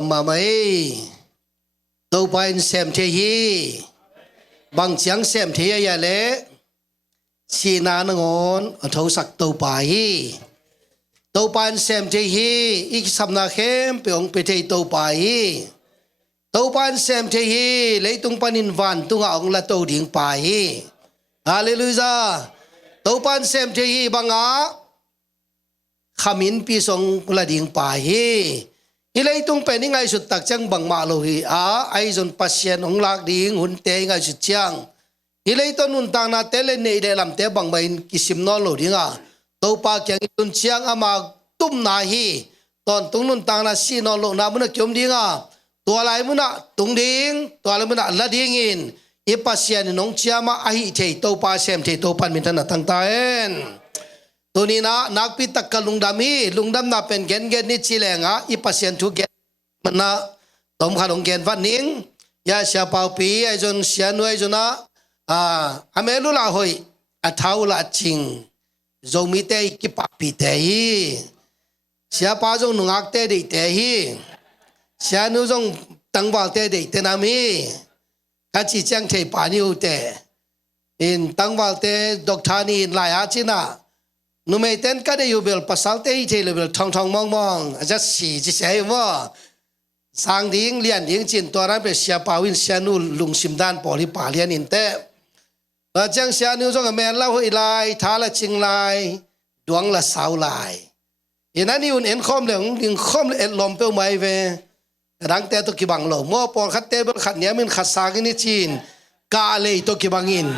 mà mấy tàu bay xem thế hi bằng chẳng xem thế ya lẽ xì na nó ngon thấu sặc tàu bay xem thế hi ít sắm na khem pe ông pe thế tàu bay xem thế hi lấy tung panin van tung ông là tàu điện bay hallelujah tàu bay xem thế hi bằng á khamin pi song là điện bay ilay tung pe ni ngay sut tak chang bang ma lo hi ai zon pasien ong lak ding hun te ngay sut chang ilay ton hun tang na tele nei de lam te bang bain kisim non lo dinga to pa kyang tun chiang ama tum na hi ton tung nun tang na si non lo na mun kyom dinga to lai mun na tung ding to lai mun na la ding in i pasien nong chiama a hi the to pa sem the to pan min tan na tang ta enตัวนี้นะนักพิทักษ์ลุงดำฮีลุงดำน่าเป็นเกณฑ์นี่ชิเลงอ่ะอีปัสยันทุกเกณฑ์มันนะต้มขาลงเกณฑ์วันนิ่งยาเสียเปล่าปีไอ้จนเสียหน่วยจนนะอเมรุลาหอยอัฐาวลาจิงจงมีเตยกิปักปีเตยเสียป้าจงนุ่งอักเตยเตยเสียนุ่งจงตั้งบอลเตยเตนามีข้าจีจังเทปานิวเตอินตั้งบอลเตดอกธานีหลายอาชินะนูไม่เต้นก็ได้อยู่เบลภาษาเตยเทเลเบลทองมองอาจจะสีจะเสียว่าสังดิ้งเลียนดิ้งจินตัวนั้นเป็นเสียปาวินเสียนูลุงซิมดานปอลิปาเลียนินเตแล้วจังเสียนูจงกับแมนเล่าให้ลายท้าละจิงลายดวงละสาวลายอย่างนั้นนี่อุ่นเอ็นคอมเลยอุ่นคอมเลยเอ็นลมเปลวไม่เวดังแต่ตัวกีบังหล่อมั่วปอนขัดเตเบลขัดเนี้ยมันขัดสากินจีนกาเลยตัวกีบังอิน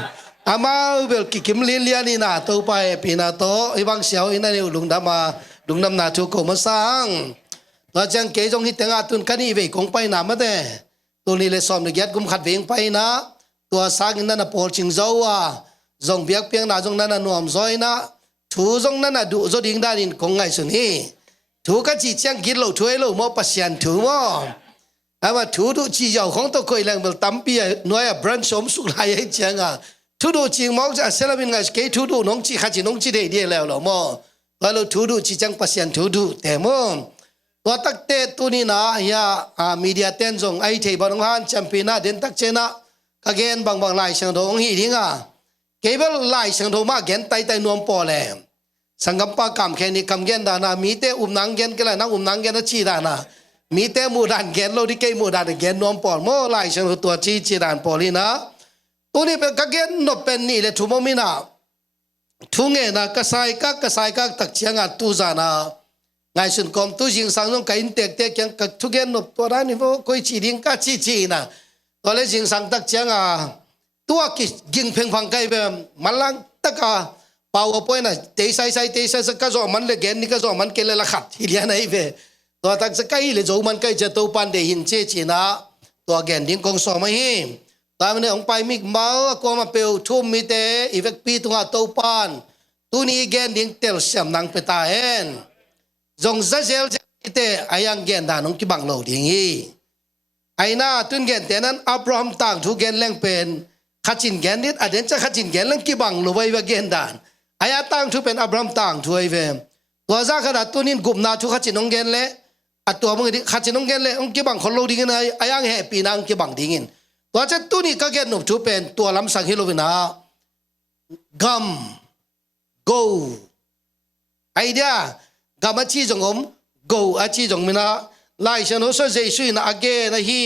อามาเบลกิมเลียนี่นะตัวไปปีนาโตไอ้บางเสียวไอ้นั่นนี่ลุงดำนาทุกคนมาสร้างเราจังเกจงฮิตงาตุนกันนี่เวกงไปนามาเด้ตัวนี้เลยสอมเด็กกุมขัดเวงไปนะตัวสร้างนั่นน่ะปอลจิงเจ้าว่าจงเบียกเปียงนาจงนั่นน่ะนวมซอยนะถูจงนั่นน่ะดูจดิ่งด้านินคงไงสุนีถูกันจีจังกินเหล้าถ้วยเหล้าหม้อปัสยันถูหม้อแต่ว่าถูดูจีเจ้าของตัวเคยแรงเบลตั้มเปียหน่วยบรันชมสุขไหลให้เจียงทุดูจริงมองจะเซลบินไงเกทุดูน้องจีขัดจีน้องจีเดียแล้วหรอมั่วแล้วทุดูจีจังปัสยันทุดูแต่มั่วตัวตักเตตัวนี้นะยามีเดียเต้นจงไอเทบางฮันแชมเปี้ยนเดินตักเจนะกะเกนบางลายเชิงโดงฮีดิ้งเกเบลลายเชิงโดมาเกนไตนวมปอแลสังกัปปะกำแค่นี้กำเกนดานามีเตนังเกนก็เลยนังนังเกนจีดานามีเตมูดานเกนโลดิเกมูดานเกนนวมปอมั่วลายเชิงตัวจีดานปอลีนะตัวนี้เป็นกะเกนนบเป็นนี่เลยทุ่มมินาทุ่งเงินกษัยกักตักเชียงตูจานาไงสุนคอมตู้จิงสังนงกันเตกยังกัทุกเกนนบตัวนั้นนี่พวกคุยจีดิงกัจีนะตัวเลยจิงสังตักเชียงตัวกิงเพ่งฟังไกแบบมันลังตะกาเป่าป่วยนะเตยใส่สักก็จอมันเลยเกนนี่ก็จอมันเกลละขัดที่เลี้ยนไอ้เว้ตัวตักสักไกเลยจอมันไกจะตัวปันเดหินเจจีนะตัวเกนดิ้งกงสอมาหิตามนี้องไปมิกเมาก็มาเปียวทุ่มมีเตอีเวกปีตุงาตัวปันตัวนี้เกนดิ้งเตลเสียมนังเปตาเอ็นจงจะเซลจะเตอายังเกนดานองกิบังโลดิ้งฮีไอ้น่าตุนเกนแต่นั้นอับราฮัมต่างทุกเกนแรงเป็นขัดจินเกนนิดอเดนจะขัดจินเกนแรงกิบังโลไว้เกนดานอายาต่างทุกเป็นอับราฮัมต่างทุกไอ้เวมตัวซาขนาดตัวนี้กลุ่มนาทุกขัดจินองเกนเล่อัตัวมึงขัดจินองเกนเล่องกิบังคนโลดิ้งไงอายังแห่ปีนางกิบังดิ้งตัวจะตัวนี้ก็เกณฑ์หนุบชูเป็นตัวลำสังฮิโลวินากัมโกไอเดียกัมอาชีจงอมโกอาชีจงมินาไล่ฉันหัวใจสุยนะอเกนะฮี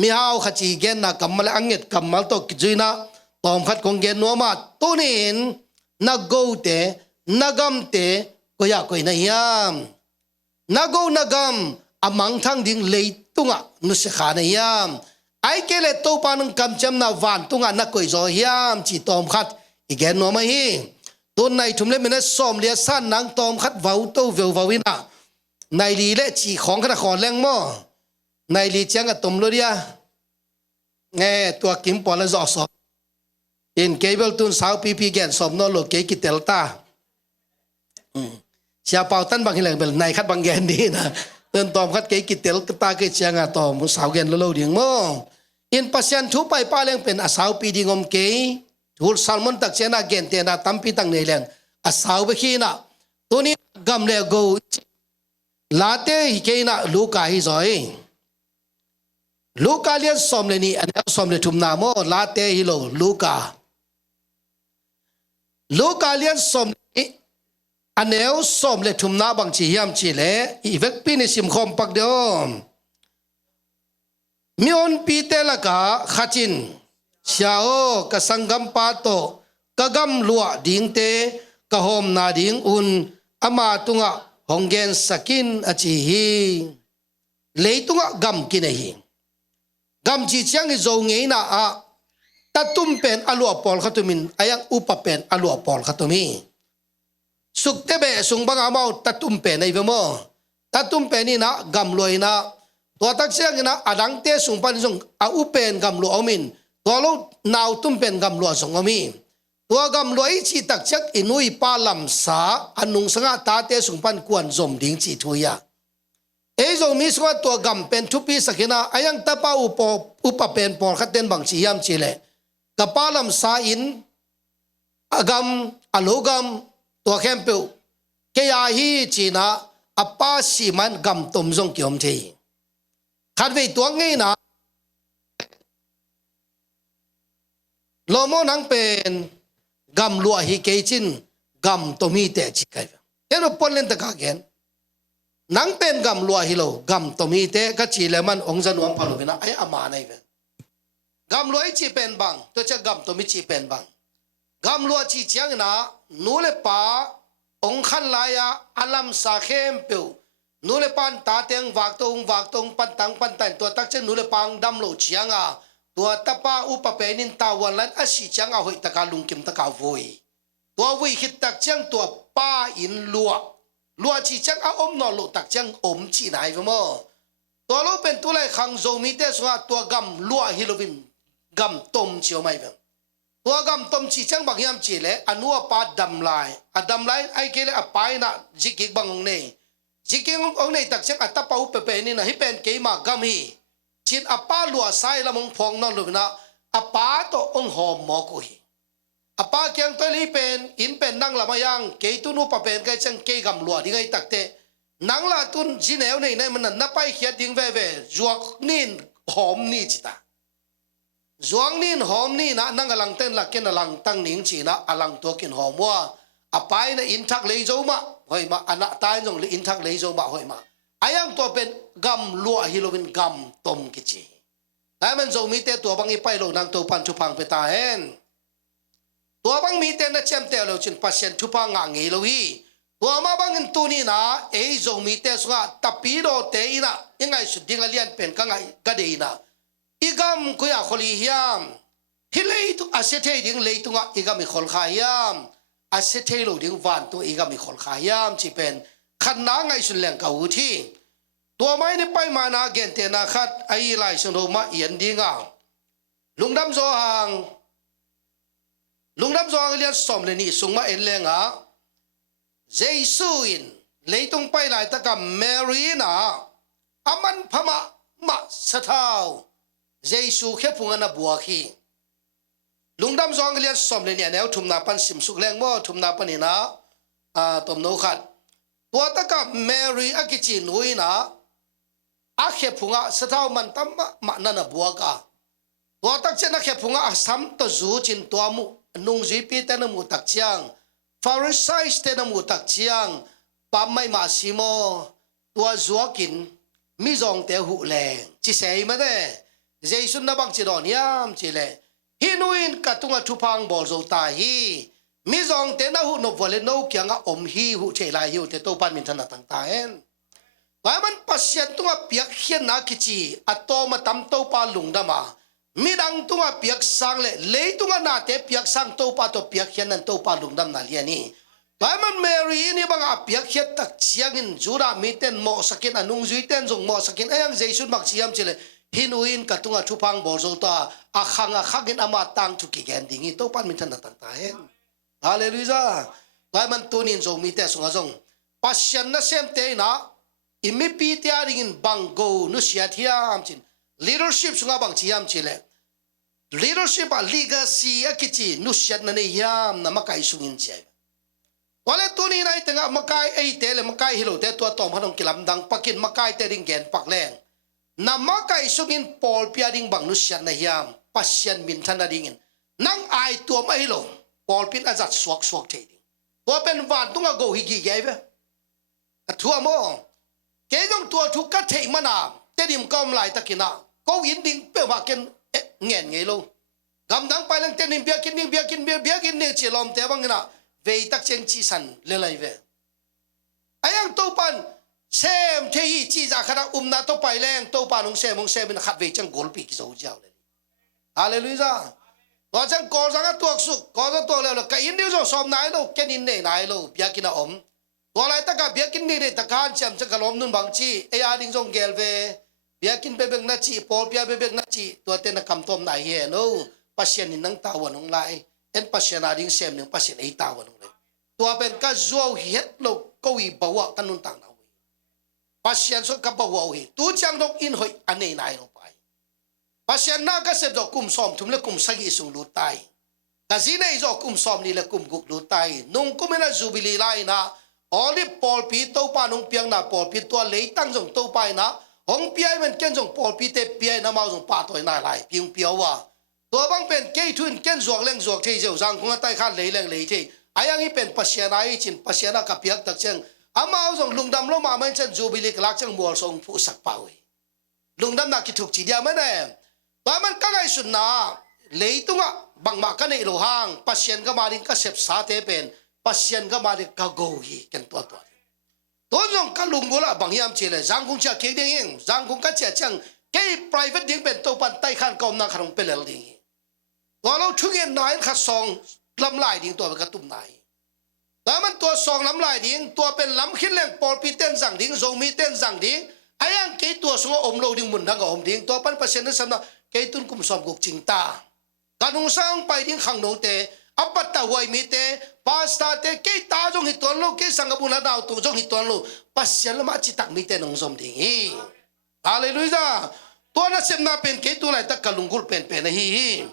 มีฮาวขจีเกณฑ์นะกัมมาเลอังเกตกัมมาตกจุยนะตอมขัดของเกณฑ์นัวมาตัวนี้นักโกเตนักกัมเตก็อยากคุยนะยามนักโกนักกัมอามังทั้งดิ่งเลยตุงะนุสขานะยามไอ้เกล็ดตัวปานุกำจำนาวันตุงานนักกุยจอยามจีตอมขัดอีแกนนัวมาฮีตัวในทุ่มเล่มนั้นซ้อมเลียสั้นนางตอมขัดว้าวตัวเวลวาวินะในลีเล่จีของขนาดขอแรงมั่ในลีเจียงกับตุ่มโลเดียไงตัวกิมปอลจอสอบอินเกเบิลตุนสาวปีแกนสอบนอโลเกกิเตลตาเชียเป่าตั้นบางแห่งเป็นในขัดบางแกนดีนะเตินตอมขัดเกกิเตลกตาเกจียงตอมสาวแกนโลดิ่งมั่อินปัสยันทุไปป้าเลี้ยงเป็นอาสาวปีดิ่งอมเกยทูลซัลมอนตักเชนาเกนเตนะตั้มปีตั้งเนเลี้ยงอาสาวเบคีนะตัวนี้กำเลี้ยกูลาเตฮิเกนะลูกาฮิจอย ลูกาเลียนสมเลยนี่อันนี้สมเลยทุมนาโมลาเตฮิโลลูกาเลียนสมอันนี้สมเลยทุมนาบางจียามจีเลอีเวกปีนิสิมคอมปักเดียวมีอนปีเตลกาขัจินเชียวกสังกัมปาโตกะกัมลัวดิ่งเตกะโฮมนาดิ่งอุนอามาตุงะฮงเกนสกินอจีฮีเลยตุงะกัมกินฮีกัมจีเชียงอิโจงเงนะอะตัดตุมเป็นอลัวปอลขัตุมินอายังอุปเป็นอลัวปอลขัตุมีสุกเตเบสุงบังอามาตัดตุมเป็นไอเวโมตัดตุมเป็นนี่นะกัมลอยนะตัวตักเชียงนะอดังเตสุงปันสุงอาอุเป็นกัมลัวอามินตัวเรานาวตุมเป็นกัมลัวสงอามีตัวกัมลัวอีจีตักเชียงอินุยปาลัมสาอันนุงสังอาตาเตสุงปันกวนจมดิ่งจีทุยาเอจงมีสวัสตัวกัมเป็นทุปีสักนาอายังตะปาอุปเป็นปอลขัดเต็นบางจียามจีเลกับปาลัมสาอินอกัมอโลกัมตัวเข้มเปียวเกียฮีจีนะอปาสีมันกัมตุมจงเกี่ยมทีขัดไปตัวงี้นะโลโมนังเป็นกัมลัวฮิเกจินกัมตุมีเตจิกายเห็นว่าปนเล่นตะกาเกนนังเป็นกัมลัวฮิโลกัมตุมีเตก็จีเลมันองจันวมพาลุบินะไออามาในเวกัมลัวจีเป็นบังตัวจะกัมตุมีจีเป็นบังกัมลัวจีเจียงนะนูเลปาองขันลายาอัลัมสาเข้มเปียวนูเลปันตาเตียงวากตรงปันตังปันตันตัวตักเจนูเลปังดัมโลเชียงอ่ะตัวตะปาอุปเปนินตาวันลันอาศิจังเอาหอยตะกาลุงกิมตะกาโวยตัววิหิตตักเจียงตัวป้าอินลัวจีจังเอาอมนอลุตักเจียงอมจีไหนฟะโมตัวเราเป็นตัวไรขังโจมีเตสว่าตัวกัมลัวฮิโลวินกัมต้มเชียวไม่เป็นตัวกัมต้มจีจังบางยามจีเลอนัวปาดำลายไอเกลอปายนะจิกิกบังองเนจิกิกองเนตักเจียงอัตตาปาอุปเปนินะฮิเป็นเกมากัมฮีจิตอปาลัวไซละมงพองนอนลุนะอปาโตองหอมหมอกุยอปาเกียงตัวนี้เป็นอินเป็นนั่งละมายังเกตุนุปเป็นไกจังเกกัมลัวที่ไงตักเตนังละตุนจีเนวในมันนับไปเขียดดิ้งเว่จวกนินหอมนี่จิตาจวงนินหอมนี่นะนั่งกำลังเต้นละเกนกำลังตั้งนิ่งจีนะอลังตัวกินหอมว่าอปายนะอินทักเลยโจมาหอยมาอนาตายจงอินทักเลยโจมาหอยมาอายังตัวเป็นกัมลัวฮิโลวินกัมต้มกิจีแต่มันจะมีแต่ตัวบางอีไปโลนังตัวปันชุพังไปตาเห็นตัวบางมีแต่นัดเชื่อมเตะเราจินปัสเซนชุพังอ่างเอโลวีตัวมาบางอินตัวนี้นะเอจะมีแต่สุขตับปีโรเตอีนะยังไงสุดดิ้งเลียนเป็นกังไงก็ดีนะอีกัมคุยอาคลีฮิยามฮิเลยตุอาเซเทดิ้งเลยตุงะอีกัมมีคนขายามอาเซเทโลดิ้งวันตัวอีกัมมีคนขายามจีเป็นขันน้าไงสุดแรงเก่าที่ตัวไม้นี่ไปมานาเกนเตนาคัดไอ้ไลชนโรมาเอียนดีงาลุงดำโซหางเรียนสมเลยนี่ส่งมาเอ็นเลงอ่ะเจสุอินเลยตรงไปหลายตะกับแมรีนาอามันพม่ามาสะเท้าเจสุแค่พุงอันบัวขี้ลุงดำโซเรียนสมเลยเนี่ยแนวทุ่มนาปันสิมสุกแรงบ่ทุ่มนาปันนี่นะตมโนขัดตัวตะกับแมรีอากิจินุยนะอาเขพุงะสะเท้ามันตั้มมานันบัวกาตัวตักเจนักเขพุงะซ้ำตัวจูจินตัวมุนุ่งจีปีเตนมุตักเชียงฟาริไซส์เตนมุตักเชียงปั๊มไม่มาซิโมตัวจัวกินมิจงเตหุแรงจิเสยมาเด้เจสุนนบังจิโดนยามจิเลฮินุอินกัตุงะทุพังบอลโจตาฮีมิจงเตนะหุนบวเลโนเกียงะอมฮีหุเชลายยุเตโตปันมินทนาต่างตาเอ็นว่ามันปัสยันตุงะเปียกเขียนนักจีอัตโตมาตั้มโตปาลุงดามามีดังตุงะเปียกสังเลยตุงะนาเตเปียกสังโตปาโตเปียกเขียนนันโตปาลุงดำนาเลียนี่ว่ามันเมรีนี่บังอาเปียกเขียนตักเชียงินจูรามีเต้นหมอสกินอนุงจุยเต้นจงหมอสกินไอ้ยังเจสุนมักเชียมเจเลฮินุอินกัตุงะทุพังบอลโจตาอาขังกินอามาตังทุกิแกนดิ้งโตปันมินทนาต่างตาเห็นฮาเลลูยาว่ามันตัวนี้จงมีแต่สงฆ์จงปัสยันนะเซมเตนะอิมิปีเตียริงินบังโกนุเสียที่ยามจิน leadership สุงาบังที่ยามจิเล leadership อะ legacy อะกิจินุเสียนั่นเองยามนะมาไกสุงินเจวันละตัวนี้นายแต่งมาไกไอเตเลมาไกฮิโลเตตัวตอมพนงกิลำดังปักินมาไกเตริงแกนปักแรง nama kai sungin Paul piading bang nusian na hiam pasien min thana dingin nang ai tua mai lo Paul pin azat suak suak thei ding tua pen van tunga go higi geve athua mo ke jong tua thu ka thei mana tedim kom lai takina ko in ding pe ma ken ngen ngei lo gam dang pai lang tenim biakin ne chelom te bangina ve tak cheng chi san le lai ve ayang to pan sem thei chi za khara na to pai leng to panung sem bin khat ve chang gol pi ki zo jaw le hallelujah to chang ko sang tuak su ko to to le ka in diu zo som nai lo ken in ne nai lo biakina om to lai ta ka biakin ni re ta kan cham cha kalom nun bang chi e a ding jong gel ve biakin be bek na chi pol pia be bek na chi to te na kam tom nai he no pasien ni nang ta wanong lai en pasien a ding sem ning pasien ei ta wanong le to ben ka zo het lo ko i bawa kanun tang na pasien so ka bawa hi tu chang dok in hoi anei nai lo pai pasien na ka se do kum som thum le kum sagi sung lu tai ka zine zo kum som ni le kum guk lu tai nung kumena jubilee lai na oli Paul pi to pa nung piang na Paul pi to le tang jong to pai na hong piai men ken jong Paul pi te piai na ma jong pa toy na lai piung piao wa to bang pen ke thun ken zuak leng zuak thei jeu jang khong tai khan le leng le thei ayang i pen pasien ai chin pasien ka piak tak cheng ama jong lungdam lo ma men chen jubilee klak chang mual song phu sak pawi lungdam na ki thuk chi dia man em ba man ka gai sun na leitunga bangma ka nei lo hang pasien ka maring ka sep sa te pen pasien ka mari ka go hi ken to to jong ka lunggola bangyam chele jangkung cha ke ding jangkung ka cha chang ke private ding pen to pan tai khan kom na kharong pelel ding to lo thungen nai kha song lam lai ding to ka tum nai ta man to song lam lai ding to pen lam khin leng Paul pi ten jang ding zo mi ten jang ding ayang ke to so om lo ding mun dang om ding to pan pasien na sam na ke tun kum som guk ching ta kanung sang pai ding khang no te apat ta wai mi te pasta te ke ta jong hi ton lo ke sang bu na daw tu jong hi ton lo pasien la ma chi tak mi te nong som ding hi hallelujah to na sem na pen ke tu lai ta kalungul pen pen hi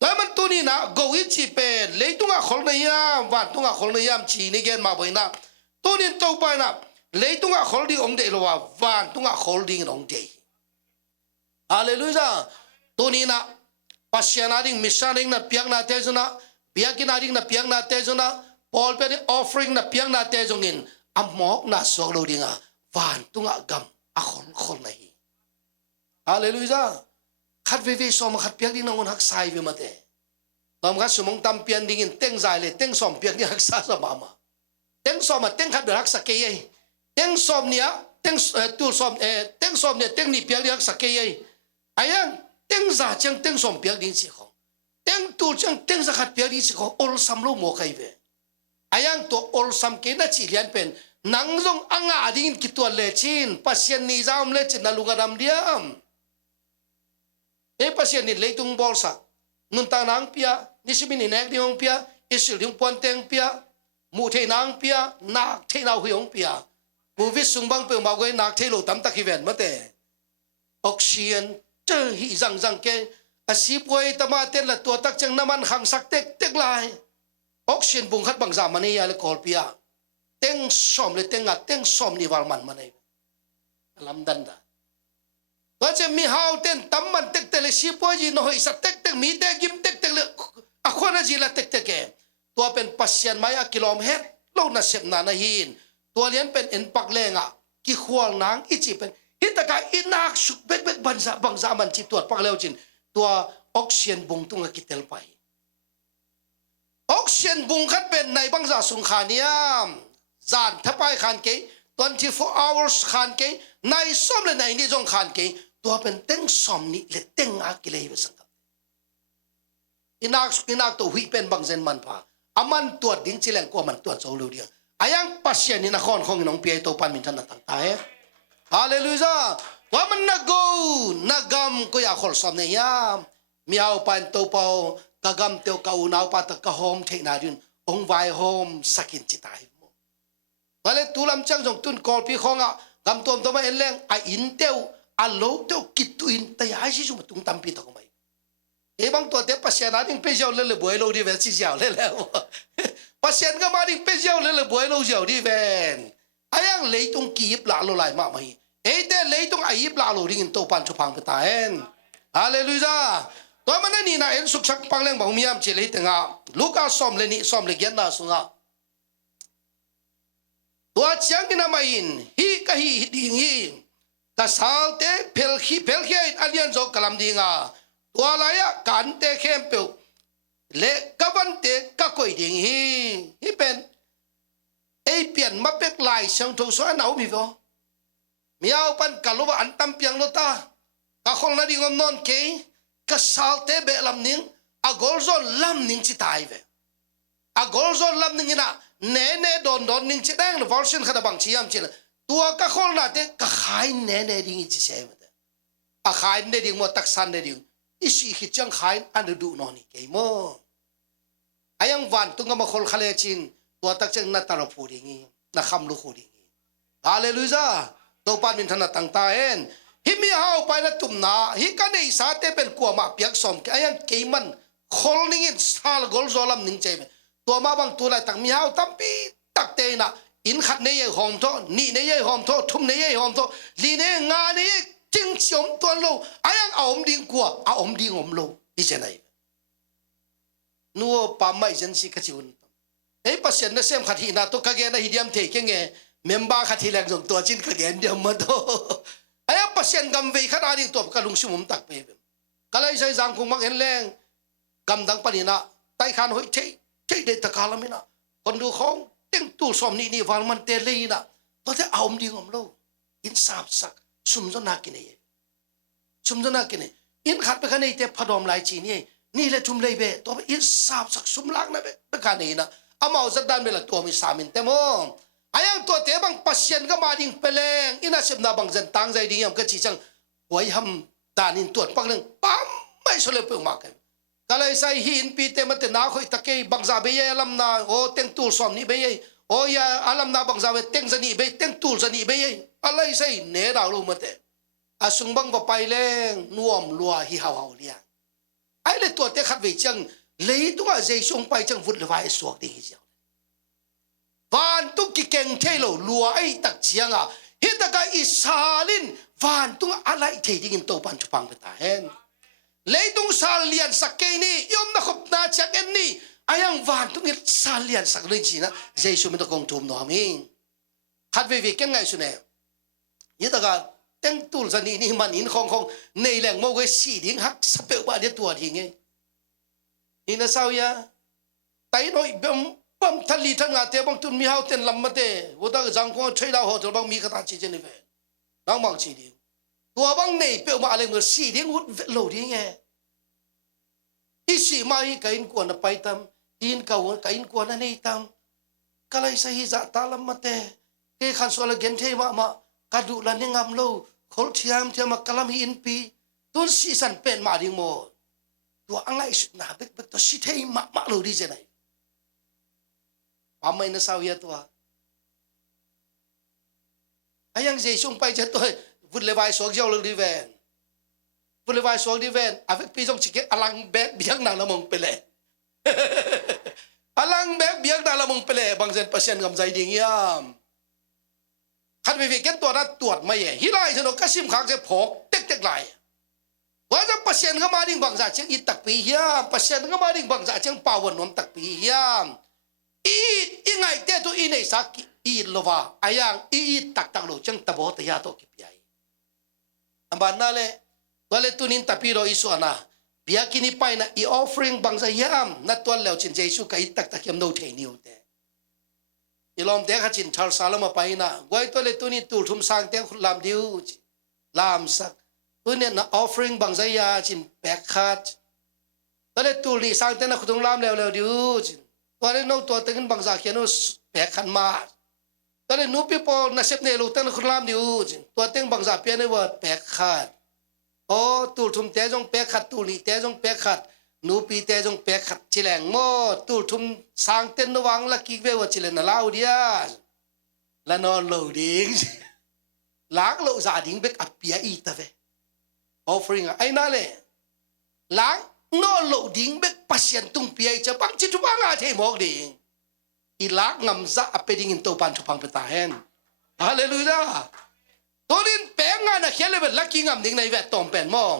ta man tu ni na go i chi pen le tu nga khol na ya wan tu nga khol na yam chi ni gen ma boi na tu ni to pa na le tu nga khol di ong de lo wa wan tu nga khol ding ong de hallelujah tu ni na pasien a ding missioning na piak na te juna biakin a ding na piak na te juna Paul pe offering na piak na te jong in amok na sok lo dinga van tunga gam a khol na hi hallelujah khat ve som khat piak ding nong hak sai ve mate tom khat sumong tam pian ding in teng zai le teng som piak ni hak sa sa mama teng som ma teng khat be hak sa ke ye teng som nia teng tu som teng som ne teng ni piak ni hak sa ke ye ayang teng za chang teng som piak ding chi kho teng tu chang teng za khat piak ding chi kho ol sam lo mo kai ve ayang to ol sam ke na chi lian pen nang jong anga ding ki to le chin pasien ni jam le chin na lunga ram diam e pasien ni le tung bol sa nun ta nang pia ni si min nek diong pia isil ding pon teng pia mu the nang pia nak the nau hiong pia mu vi sung bang pe ma goi nak the lo tam ta ki ven ma te oxygen chơ hi răng ke asi poi tama ten la to tak chang naman khang sak tek lai oxygen bung khat bang za mani ya le kol pia teng som le teng som ni wal man mani lam dan da wa che mi hau ten tam man tek le si poi ji no hoi sa tek mi te gim tek le a khona ji la tek ke to pen pasien mai a kilom het lo na sep na na hin to lian pen en pak lenga ki khwal nang i chi pen hitaka inak suk bek bangza man chi tuat pak leo chin tua oxygen bung tunga kitel pai oxygen bung khat pen nai bangza sung khaniam zan thapai khan ke 24 hours khan ke nai som le nai ni jong khan ke tua pen teng som ni le teng a ki le sang inak to hui pen bangzen man pha aman tuat ding chileng ko man tuat zo lu dia ayang pasien ni na khon khong nong pi to pan min than na tang ta he hallelujah waman na go nagam ko ya khol som ne ya miao pan to pau kagam teo ka unau pa ta ka hom the na dun ong vai hom sakin chitai mo wale tulam chang jong tun kol pi khonga gam tom to ma en leng a in teo a lo teo kituin ta ya si su tung tam pi to ko mai e bang to te pasien a ding pe jiao le boi lo di ve chi jiao le pasien ga ma ding pe jiao le boi lo jiao di ven ayang leitung kip la lo lai ma mai te leitung ai bla lo ring in to pan chu phang pe ta hen hallelujah to man ni na en suk sak pang leng bang miam che le tenga luka som le ni som le gen na sunga to chiang ina main hi ka hi ding hi ta sal te pel khi alian zo kalam dinga to la ya kan te khem pe le kavan te ka koi ding hi pen ei pian ma pek lai sang tho so nau mi vo miao pan kalova an tam piang lo ta ka khol na ding om non ke ka salte be lam ning a gol zon lam ning chi tai ve a gol zon lam ning ina ne don ning chi dang version khada bang chi yam chi tua ka khol na te ka khai ne ding chi se me a khai ne ding mo tak san ne ding isi hi chang khai an du no ni ke mo ayang van tunga ma khol khale chin tua tak chang na tar phu ding na kham lu khu ding hallelujah to pan min thana tang ta en hi mi hau pai na tum na hi ka nei sa te pen kwa ma piak som ke ayang ke man khol ning in sal gol zolam ning che me to ma bang tu lai tak mi hau tam pi tak te na in khat ne ye hom tho ni ne ye hom tho thum ne ye hom tho li ne nga ne ching chom ton lo ayang a om ding kwa a om ding om lo hi che nai nuo pa mai jen si ka chiun ei pasien na sem khat hi na to ka ge na hi diam the ke nge member khat hi lang jong to chin ka gen diam ma to aya pasien gam ve khat ari to ka lung sum tak pe kalai sai jang khung mak en leng gam dang panina tai khan hoi thei de ta kalamina kon du khong teng tu som ni wal man te le na to te aum ding om lo in sap sak sum zo na ki ne sum zo na ki ne in khat pe khan ei te phadom lai chi ni le tum le be to in sap sak sum lak na be pe khan nei na amao zat dan me la to mi samin te mo ayang to te bang pasien ga ma ding peleng ina sep na bang jan tang jai ding yam ka chi chang hoi ham danin tuat pak leng pam mai so le pe ma ka kalai sai hi in pi te ma te na khoi take bang za be ye lam na o teng tu som ni be ye o ya alam na bang za be teng zani be teng tu zani be ye alai sai ne da lu ma te asung bang ba pai leng nuam lua hi haw haw lia ai le to te khat ve chang le tu ga jai sung pai chang vut le vai suak ding hi van tu ki keng thelo lua ai tak chianga hi ta ka isalin van tu alai thei ding in to pan chupang ta hen leitung sal lian sakke ni yom na khop na chak en ni ayang van tu ngit sal lian sak le chi na jesu me to kong tum no mi khat ve ve ken ngai su ne hi ta ka teng tul zani ni man in khong nei leng mo ge si ding hak sa pe ba de tua ding nge ina sao ya tai noi bem bam thali thanga te bang tun mi hau ten lam ma te wo da jang ko thai da ho tel bang mi ka ta chi chen ni ve nang mang chi di tua bang nei pe ma le ngo si ding hut lo ding nge i si ma hi ka in ko na pai tam in ka in ko na nei tam kalai sa hi za ta lam ma te ke khan so la gen the ma ka du la ni ngam lo khol thiam thiam ma kalam hi in pi tun si san pen ma ding mo tua angai na bek to si thei ma lo di je nai amai na sao ya tua ayang je sung pai je to vut le vai sok jau lo di ven vut le vai sok di ven avec pi jong chike alang bek biang na lamong pele alang bek biang na lamong pele bang zen pasien ngam jai ding yam khat ve ken to na tuat ma ye hi lai no kasim khak je phok tek lai wa ja pasien ga ma ding bang za cheng i tak pi hiam pasien ga ma ding bang za cheng pawon nom tak pi hiam i ngai te tu i nei sak i lova ayang i tak lo chang tabo ta ya to ki pi amba na le wale tunin tapiro isu ana bia kini pai na i offering bangza yam na tol leo chin jesu ka i tak yam no thei niu te ilom de kha chin thar salama pai na goi to le tuni tul thum sang te lam diu lam sak tuni na offering bangza ya chin pek khat to le tul ni sang te na khutung lam leo diu chin wale no to tengin bangza khianu pek khan ma to le nu people na sep ne lu ten khulam diu chin to teng bangza pe ne wa pek khat o tul thum te jong pek khat tul ni te jong pek khat nu pi te jong pek khat chileng mo tul thum sang ten no wang la ki ve wa chilen na lau dia la no lo ding lak lo za ding bek apia i ta ve offering ai na le lak no lo ding bek pasien tung pi ai cha bang chi tu bang a the mo ding i lak ngam za apeding in to pan tu pang peta hen hallelujah ตัวนี้แปลงงานนะเขียนเลยเป็นลักกี้งำดิ่งในแวดตอมเป็นมอง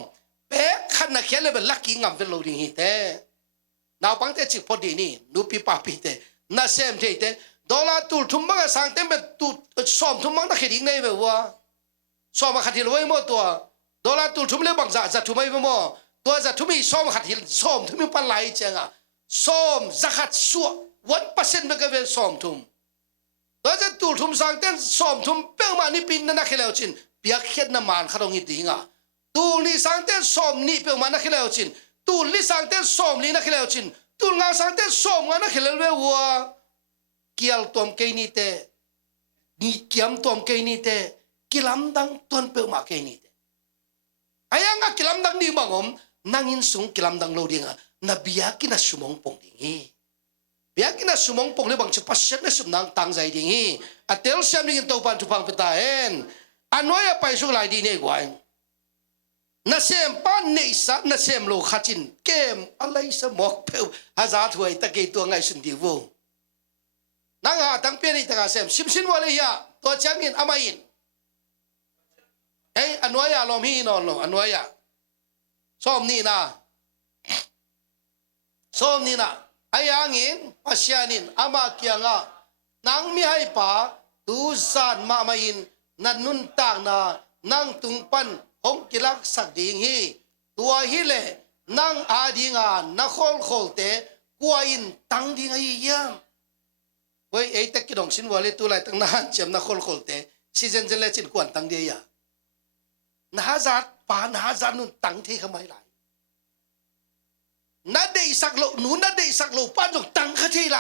แปลงขันนะเขียนเลยเป็นลักกี้งำเป็นโลดิ่งฮิตเต้นาวปังเตจิพอดีนี่นูปีปาปีเต้น่าเซมเทเต้ดอลลาร์ตูทุ่มมังสังเต็มเป็นตูซ้อมทุ่มมังนักเขียนดิ่งในเวว่าซ้อมมาขัดหิลไว้หมดตัวดอลลาร์ตูทุ่มเลยบางจะทุ่มไม่ไปหมดตัวจะทุ่มมีซ้อมขัดหิลซ้อมทุ่มมีปันไหลเจ้าซ้อมจะขัดสัว1%ไม่ก็เป็นซ้อมทุ่มตัวจะตูทุ่มสังเต็มซ้อมทุ่มเป้งมานี่ปีนนักเขียนแล้วจินเปียกเขียนน้ำมันขนมหิดิ่งตูนี่สังเต็มซ้อมนี่เป้งมานักเขียนแล้วจินตูนี่สังเต็มซ้อมนี่นักเขียนแล้วจินตูงานสังเต็มซ้อมงานนักเขียนแล้ววัวเกี่ยวตัวมเกนี่เต้นี่เกี่ยมตัวมเกนี่เต้กิลัมดังตัวเป้งมาเกนี่เต้ไอ้ยังกิลัมดังนี่มังอมนั่งยินสูงกิลัมดังโลดิ่งนาเบียกินาสมองปงดิ่งเบียกินาสมองปงเลยบางจุดพัชเนสุนังตังใจดิ่งอัตเตลเซมดิ่งตัวปันจุพังเปตาเอ็นอันน้อยไปสุไลดีเนี่ยกว่านาเซมปันเนสันาเซมโลขัจินเกมอะไรสมอกเปลฮาซาถวยตะเกียตัวไงสุนดีวูนังหาตั้งเปียนี่ตั้งอาเซมซิมซินวาเลยยาตัวเจ้ามินอามายินเฮ้ยอันน้อยลมฮีนอนลงอันน้อยซ้อมนี่นะซ้อมนี่นะไอ้ยังอินปัสยานินอามาเกียงนังมีให้ป่าตูซานมาอินนันนุนต่างนานังตุงปันหงกิลักสักดิ่งฮีตัวฮิเลนังอาดิงานักโคลเตกวอินตังดิ่งไอ้ยังเว้ยไอ้ตะกี้ดงสินวาเลตัวไรตั้งนานเจียมนักโคลเตซีเซนเจเลจินกวนตังเดียนาจัดป่านาจัดนุนตังที่ขมายไหลนาเดสักโลหนูนาเดสักโลป้าจงตังข้าที่ไหล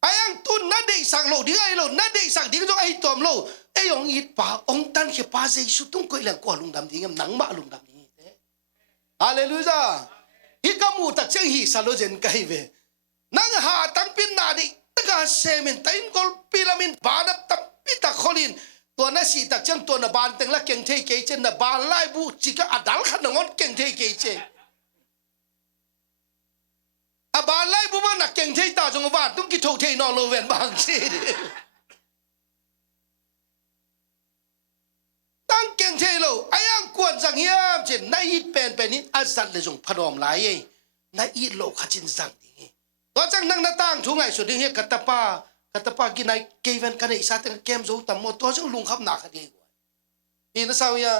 ไอ้ยังตุนนาเดสักโลดิ้งไอ้โลนาเดสักดิ้งจงไอ้ตัวมโลไอ้องอีป่าองตันเขป้าเจสุตุ้งก็ยังกว่าลุงดำดิ้งนังมาลุงดำดิ้งเต้ฮาเลลูยาฮิกามูตักเชงฮิสาโลเจนไกเวนังหาตังปินนาดิตะกาเซมินตันกอลปิรามินบานับตับปิตาคอลินตัวนั้นสิตักเชงตัวนับบานเต็งละเก่งเทเกเจนนับบานไล่บูจิกะอดัลขันงอนเก่งเทเกเจอาบานไล่บุมันนักเก่งเทตาจงวาดตุ้งกิโตเทนอนโลเวนบางสิตั้งเก่งเทโลไอ้ยังกวนสังเฮียมเจนนายอีเป็นนิดอาศัยเลยจงพนอมหลายนายอีโลขจินสังดีตัวจังนั่งหน้าต่างทุ่งไงสุดที่เฮียกัตตากินไอเกวันกันไอสัตว์เกมโจตัมโมตัวจังลุงขับหนักกันดีกว่านี่นะสาวยา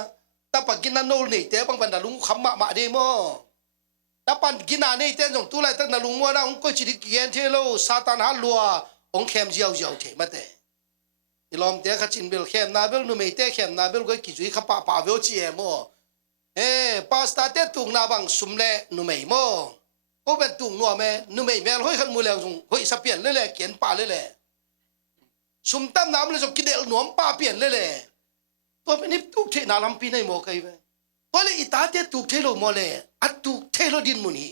ตาปากินนั่นโนนี่แต่บางบรรดาลุงขับมาดีมั้งตาปันกินอะไรเต้นจงตัวไรตั้งนาลุงว่านะองค์ก็จิตเกียนเทโลซาตานฮัลลัวองค์เข้มเจียวเทมาเตะอีลอมเตะขัดจินเบลเข้มนาเบลนุ่มเตะเข้มนาเบลก็กิจุยขับป่าเวลจีเอโมปาสตาเตะตุงนาบังสุมเล่นุ่มโมโอเป็นตุงนัวแม่นุ่มแม่ห้อยขันมือแล้วจงห้อยสเปียนเลยเกียนป่าเลยสุมตั้มน้ำเลยจงกินเดลหนวมป่าเปลี่ยนเลยตัวเป็นนิบตุกเทนาลำปีในโมกัยเว้ตัวเลยอิตาเตตุกเทโลโมเลอัตุกเทโลดินมุนี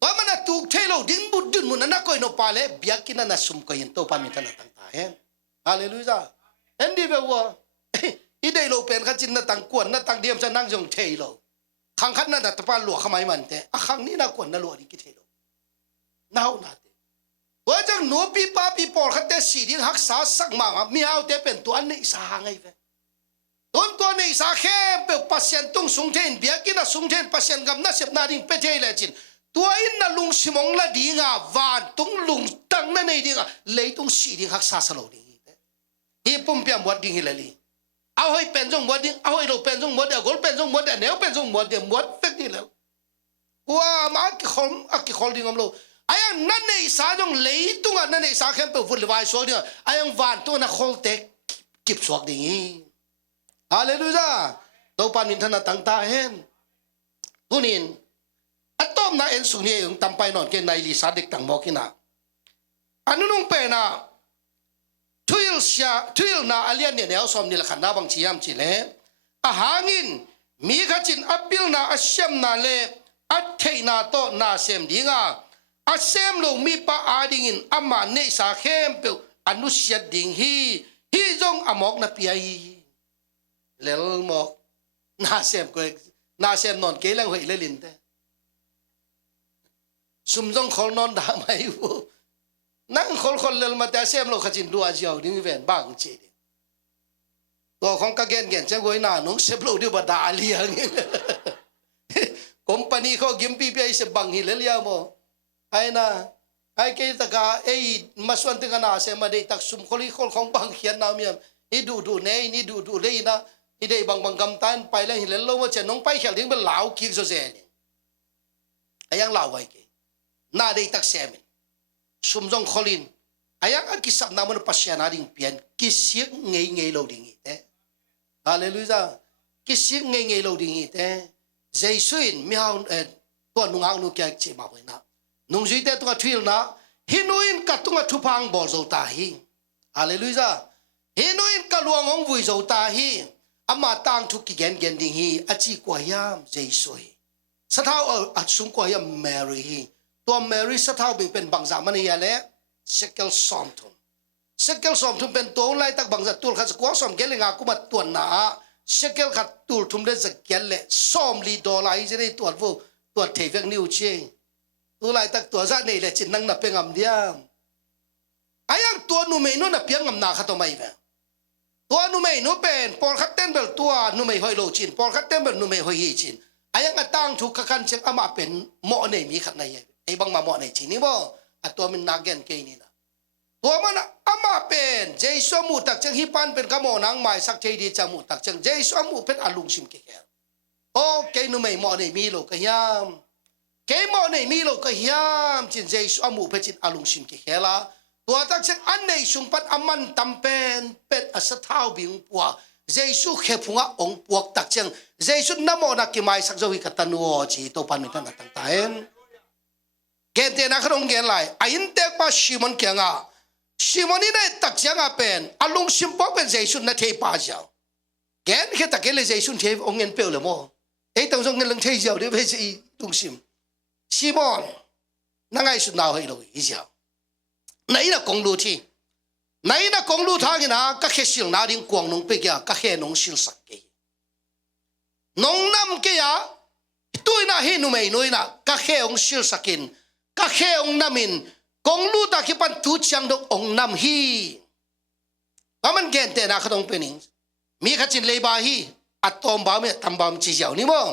ตัวมันอัตุกเทโลดินบุดดินมุนันนักก็อินโอปาเลเบียกินันนัสุมก็ยินโตปามิตันตั้งตาเห็นฮาเลลูยาเห็นดีเปล่าอีเดโลเป็นขันจินนัตังกวนนัตังเดียมจะนั่งจงเทโลขังขันนันตะปาหลวขมายมันเตะขังนี้นักกวนนัลวดิกิเทโลน่าวนาเตว่าจังหนูปีป้าปีปอลขัดเตสีดิ้งหักษาสักมามีเอาเตเป็นตัวนี้สาไงเว้ตัวนี้สาเข้มเปปัสยันตุงสุงเทนเบียกินสุงเทนปัสยันกับนักเสพนาดิ่งเปเทเลจินตัวอินนัลุงสิมงละดิ่งวานตุงลุงตังนั่นเองดิ่งเลยตุงสีดิ่งหักษาสโลดิ่งฮีปุ่มเปียมวัดดิ่งฮิเลลีเอาให้เป็นจงวัดดิ่งเอาให้เราเป็นจงวัดเดียวกอลเป็นจงวัดเดียวเนียวเป็นจงวัดเดียววัดเฟกดิ่งแล้วว่ามากิขอลดิ่งอมโลไอ้ยังนั่นเองสาจงเลยตุงนั่นเองสาเข้มเปฝุ่นลอยสวดดิ่งไอ้ยังวานตัวนักขอลเตะกิบสวดดิ่งฮาเลลูยาตัวปานินธนาตั้งตาเห็นตุนินอัตตอมนาเอ็นสุนียงตั้มไปนอนเกนในลิซาเด็กตั้งบอกกินะอันนู้นเป็นนะทุยลนาอเลียนเนี่ยเอาสมนี่ละขันนาบางชียามจีเล่อาหางินมีขจินอับบิลนาอัชเชมนาเล่อัตเทนาโตนาเซมดิงาอัชเซมโลมีปะอาดิงินอามาเนสาเข้มเปออนุสยาดิงฮีจงอมอกนาเปียเลลมอกนาเซมก็นาเซมนอนเกลังหอยเลลินเตสุมจงขอนอนด่าไม่บูนั่งคนเลลมาแต่เซมโลขจินดัวเจียวดิ้งเวนบางจี ตัวของกะเกนเกนจะกวยหน้าน้องเสพโลดิบดาเลียงคอมพานีเขากิมปีไปเสบังฮิเลเลียโมไอ้น่ะไอ้เกตกาไอ้มาส่วนที่กันน่ะเสมาได้ตักสุมคนคนของบางเขียนน้ำยามนี่ดูเนยนี่ดูเลยนะนี่ได้บางกำตันไปแล้วฮิเลโลว่าจะน้องไปเขียนถึงเป็นเหลาคิกโซเซนไอ้ยังเหลาไว้กี่น่าได้ตักเสมินสุมจงคอลินไอ้ยังอันกิสับน้ำมันปัสยานาดิ่งเปลี่ยนกิสิกเงยโลดิ่งอีเต้ฮาเลลูยากิสิกเงยโลดิ่งอีเต้เจสุอินมีฮาวตัวนุ่งเอานุ่งแก่เจ็บมาไว้นะนุ่งจุดเต้ตัวทวิลนะฮินุอินกัดตัวทุพังบอลโจตาฮีฮาเลลูยาฮินุอินกัดลวงของวุยโจตาฮีอามาตังทุกกิเกนดิ่งฮีอาจีกว่ายามเจสุยสถาวอัดสุงกว่ายามแมรี่ฮีตัวแมรี่สถาวเป็นบางจามันเฮียเล่เซกเกลซอมทุนเซกเกลซอมทุนเป็นตัวไล่ตักบางจาตัวขัดสกัวซอมเกลิงากุมาตัวหนาเซกเกลขัดตัวทุนเล่สเกลเล่ซอมลีดอลายจะได้ตัวฟูตัวเทฟนิวเชตัวไล่ตักตัวจะนี่แหละจินนังนับเป็นงามเดียมไอ้ยังตัวนุ่มไม่นุ่นนับเพียงงามนาขัดตัวไม่แบบตัวนุ่มไม่นุ่เป็นปอลขัดเต้นแบบตัวนุ่มไม่หอยโลจินปอลขัดเต้นแบบนุ่มไม่หอยยีจินไอ้ยังตั้งทุกขันเช็คอามาเป็นหมอเนี่ยมีขัดในไอ้บางมาหมอในจินนี่บ่ตัวมันนักเกนเกนี่นะตัวมันอามาเป็นเจสวมูตักจังฮิปันเป็นขโมนังหมายสักเจดีจามูตักจังเจสวมูเป็นอลุงชิมเกแกโอเกนุไม่หมอในมีโลกยามเกหมอในมีโลกยามจินเจสวมูเป็นจินอลุงชิมเกแกละตัวตักจังอันในสุงปันอามันตำเป็นอสท้าวบิงปัวเจสุเขพุงะองปวกตักจังเจสุนโมนักกิมายสักเจวิกตันวจีตัวปันมิตันตั้งแต่เกณฑ์เตนักลงเกณฑ์ไรไอ้อินเตกมาชิมอนเกียงอ่ะชิมอนี่ได้ตักเสียงอ่ะเป็นอารมณ์ชิมปอกเป็นเจสุนนัทเทป้าเจ้าเกณฑ์แค่ตักเกณฑ์เจสุนเทองเงินเปล่าเลยมั้งไอ้ตั้งทรงเงินลงเทเจ้าเดี๋ยวไปจะตุ้งชิมชิมอนนั่งไอ้สุดน่าให้เราอีเจ้าไหนน่ะกงลูที่ไหนน่ะกงลูทางนี่นะก็แค่สิ่งนาดิ่งกวางนงไปแก่ก็แค่นงสิ่งสักเกยนงน้ำเกียตัวน่ะเห็นนุ่มไอ้นุ่ยน่ะก็แค่องสิ่งสักกินก็แค่องน้ำมินกงลูตาคิปันทุจยังดงองน้ำฮีว่ามันเกณฑ์แต่นักต้องเป็นมีขจินเลยบาฮีอัตตอมบาเมตัมบามจีเจ้านี่มั้ง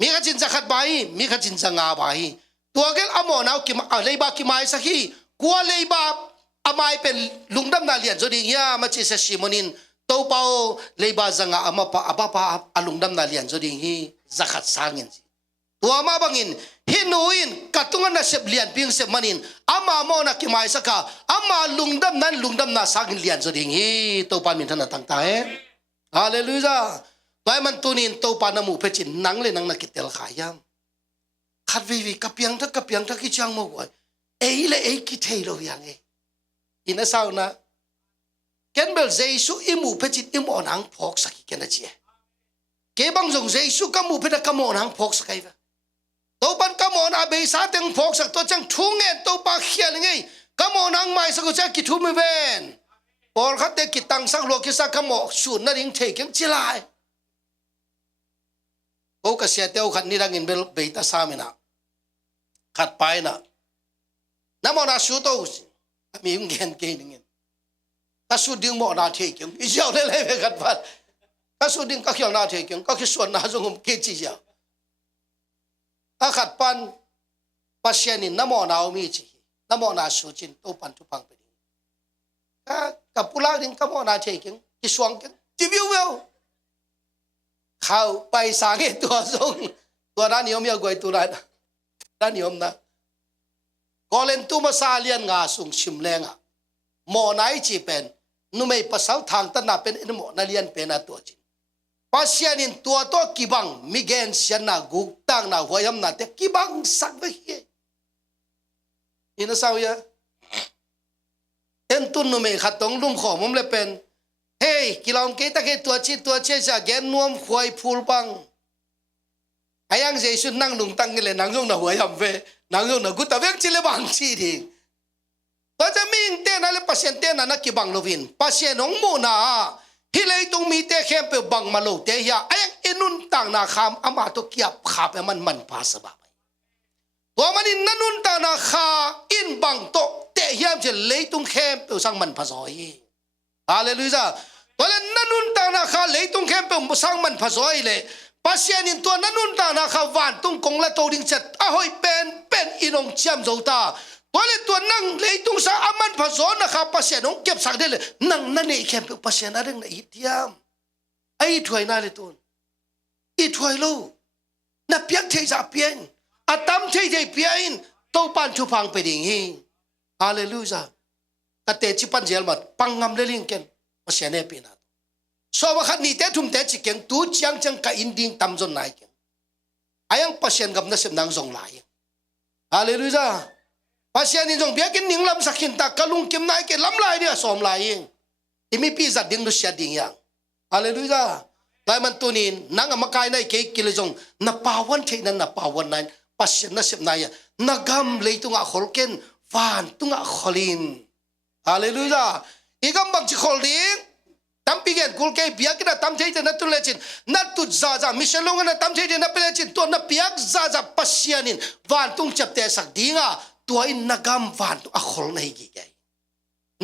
มีขจินจักรบาฮีมีขจินจังอาบาฮีตัวเกลอโมนาวกิมเลยบากิมายสักฮีกัวเลยบาอามายเป็นลุงดำนาเลียนจดิงยามาจีเสชิมอนินโตเปาเลยบาจังอามาปะอาบาปะอลุงดำนาเลียนจดิงฮีจักรสางินตัวมาบังอินฮินุอินกัดตุงันนับเลียนพิงเสพมันินอามาโมนักกิมายสักอามาลุงดำนั้นลุงดำนาสักินเลียนจดิงฮีตัวปามินทันตั้งตาฮาเลลูยาตัวมันตุนินตัวปานามูเพจินนังเลยนังนักกิเตลขายามขัดวิกับยังทักกิจังมวยเอเลเอกิเทโลยังอินสาวนะเกนเบลเจสุอิมูเพจิตอิมอนังพอกสักเกนเจียเก็บังจงเจสุกัมูเพดกมอนังพอกสักไงตัวปันกมอนาเบสาเต็งพอกสักตัวจังทุ่งเงินตัวปากเขียนไงกมอนังไม่สักจะกิทุ่มไม่เป็นพอขัดเด็กกิตังสักโลกิสักกมอสูนนั่นเองเทกันจิลายโอ้ก็เสียเต้าขัดนี่ดังอินเบลเบต้าสามินะขัดไปนะน้ำมันอาสูโต้มีเงินเก่งเงินถ้าสุดดึงหมอนาเทกิงอีเจ้าเลยไปขัดพัดถ้าสุดดึงก็เขียวนาเทกิงก็คือส่วนนาจงเกจิเจ้าถ้าขัดปันปัสยานินน้ำมันเอามีจีน้ำมันอาสูจินตัวปันทุพังไปดีกับปุลาดิงกับหมอนาเทกิงที่สวงกิงจิบิวเวลเข้าไปสางตัวทรงตัวนั้นยอมยังไงตัวนั้นยอมนะก็เล่นตัวมาซาเลียนงาสุงชิมแรงอ่ะหมอไหนจีเป็นนุ่มไม่ภาษาทางตั้งนาเป็นหมอนาเลียนเป็นตัวจริงภาษานินตัวกีบังมิเกนเสียนากุกตังนาหัวยำนาเตกีบังสักไปเฮียอินสาวยาเอ็นตุนนุ่มไม่ขัดตรงลุ่มขอมุมเลยเป็นเฮ้ยกิลองเกตะเกตัวชีจะแกนนวมควายพูลบังไอ้ยังเจสุนนั่งลุงตั้งกันเลยนั่งยงนาหัวยำเวนั่งยงนากุตะเวกจิเลบังชีดิตัวจะมีเต้นอะไรพัศยันเต้นนักกีบังโลวินพัศยันองมูนาฮิเลตรงมีเตะเข้มเปบังมาโลเตียไอ้ยังอินุนต่างนาคามอามาตุกียบขาเปมันภาษาบ้าตัวมันอินนันุนต่างนาคาอินบังโตเตะยามจะเลยตรงเข้มเปสังมันภาษาอีฮาเลลูยา ตัวเล่นนั่นนุ่นตานาคาเลยตุงเข้มเป็นสร้างมันผสอยเลยภาษานินตัวนั่นนุ่นตานาคาวันตุงกงละโตดิ่งจัดอ้อยเป็นอินงเชียมโจตาตัวเล่นตัวนั่งเลยตุงสาอามันผสอนาคาภาษาน้องเก็บสักเดือนเลยนั่งนั่นเองเข้มเป็นภาษาอะไรนั่นอิทยามไอ้ถวยน่าเลยตัวอีถวยลูนับเพียงเทจะเพียงอาตามเทจะเพียงโตปันชุพังไปดิ่งฮีฮาเลลูยาแต่เตจิปันเจลมัดปังงำเลลิงเกนภาษาเนี่ยเป็นอะไรสวัสดีเตะทุ่มเตะจิเก่งตูจังกับอินดิ้งตำจนไหนเก่งอายังภาษากับนักเสพนังจงไหลฮาเลลูยาภาษานี่จงเบียกินนิ่งลำสักขินตากะลุงกิมไหนเก่งลำไหลเดียสอมไหลเองที่มีปีศาจดิ้งดุษยาดิ้งยังฮาเลลูยาแต่มันตัวนี้นั่งมาไกลในเก่งกิเลสจงนับปาวันเท่นั้นนับปาวันนั้นภาษานักเสพนายนักกำเลยตุงอาขอลเกนฟานตุงอาขอลินฮาเลลูยาอีกำบังจิขอลิงตั้มปีเกนกูเกย์เบียกินตั้มเทย์นัดตุเลจินนัดตุจ้ามิเชลงนัดตั้มเทย์นัดเปเลจินตัวนับเบียกจ้าปัสยานินวันตุงจับเตะสักดีงาตัวอินนักำวันตุอาขอลไม่กี่ไง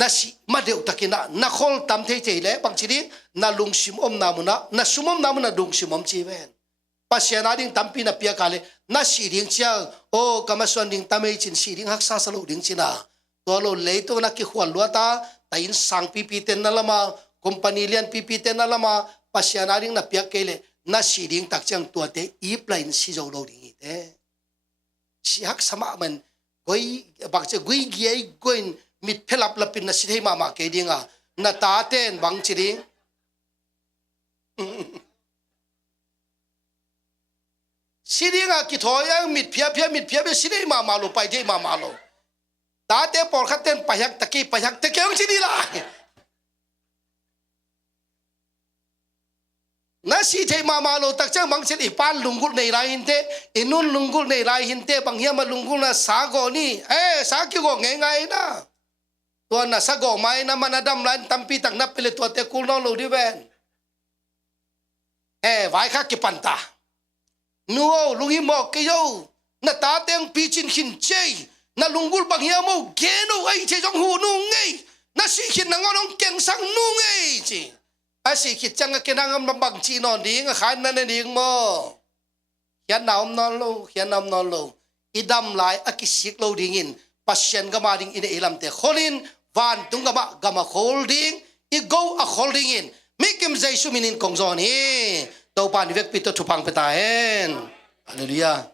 นัสิมาเดือดตะกินะนักขอลตั้มเทย์เลยบางทีนี้นัลุงชิมอมนามุนะนัสุมอมนามุนะลุงชิมอมชีเวนปัสยานาดิ้งตั้มปีนับเบียกาเลนัสีดิ้งเชียงโอ้กำมาส่วนดิ้งตั้มเอจินสีดิ้งฮักซาสลุดิ้งจินะตัวเราเลยตัวนักขี้ขวัญลัวตาแต่อินสังปีเต็นนั่นละมาcompany lian PPT na lama pasyaнаring na piak kele na siding takchang tuate ipline si zo lo ding ite si hak sama man goi bakche gui giai goin mit phelap lapin na sidhei mama ke dinga na ta ten bang chiring sidinga ki thoyang mit phia be sidhei mama lo pai dei mama lo ta te por khaten payak te kyang chini la nasi thei mama lo tak chang bang chili pan lungul nei lai hinte inun lungul nei lai hinte bang hiam lungul na sa go ni sa ki go ngai na to na sa go mai na manadam lan tampi tak na pele to te kul no lo di ben vai kha ki panta nuo lungi mo ke yo na ta teng pi chin khin chei na lungul bang hiam mo ge no ai che jong hu nu ngai na si khin na ngong keng sang nu ngai chi asi khit chang ke nangam bang chi non ding khan na ding mo hian naum non lo idam lai akisik lo ding in pasien gama ding in elam te kholin van tung gama holding I go a holding in make him jaisu minin kongzon hi to pan vek pito thupang peta hen hallelujah